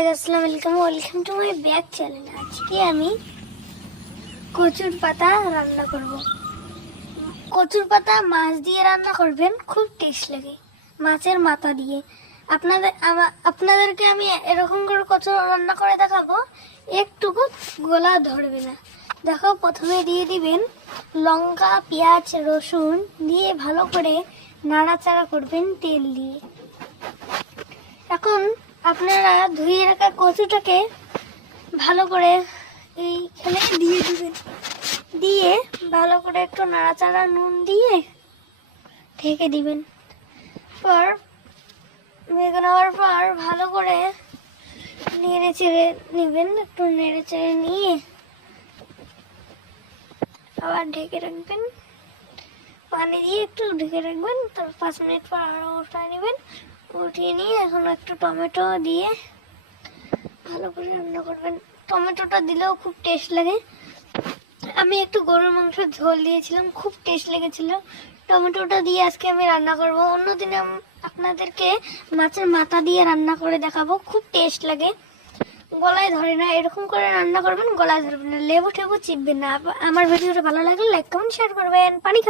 Guys, আসসালামু আলাইকুম, welcome to my back channel. আজকে আমি কচুর পাতা রান্না করব। কচুর পাতা মাছ দিয়ে রান্না করবেন, খুব টেস্ট লাগে মাছের মাথা দিয়ে। আপনাদেরকে আমি এরকম করে কচু রান্না করে দেখাবো, একটুকু গলা ধরবে না। দেখো, প্রথমে দিয়ে দিবেন লঙ্কা, পেঁয়াজ, রসুন দিয়ে ভালো করে নাড়াচাড়া করবেন তেল দিয়ে। এখন আপনারা ধুয়ে রাখা কচুটাকে ভালো করে এইখানে দিয়ে দিবেন, দিয়ে ভালো করে একটু নাড়াচাড়া নুন দিয়ে ঢেকে দিবেন। পর ভেজে নেওয়ার পর ভালো করে নেড়ে চেড়ে নেবেন, একটু নেড়ে চেড়ে নিয়ে আবার ঢেকে রাখবেন, পানি দিয়ে একটু ঢেকে রাখবেন। তারপর 5 মিনিট পর আরও উঠিয়ে নেবেন। উঠিয়ে নিয়ে এখন একটু টমেটো দিয়ে ভালো করে রান্না করবেন। টমেটোটা দিলেও খুব টেস্ট লাগে। আমি একটু গরুর মাংসের ঝোল দিয়েছিলাম, খুব টেস্ট লেগেছিল। টমেটোটা দিয়ে আজকে আমি রান্না করব। অন্যদিন আপনাদেরকে মাছের মাথা দিয়ে রান্না করে দেখাবো, খুব টেস্ট লাগে, গলায় ধরে না। এরকম করে রান্না করবেন, গলায় ধরবে না, লেবু টেবু চিপবেন না। আমার ভিডিওটা ভালো লাগলে লাইক কমেন্ট শেয়ার করবেন। পানি খাবেন।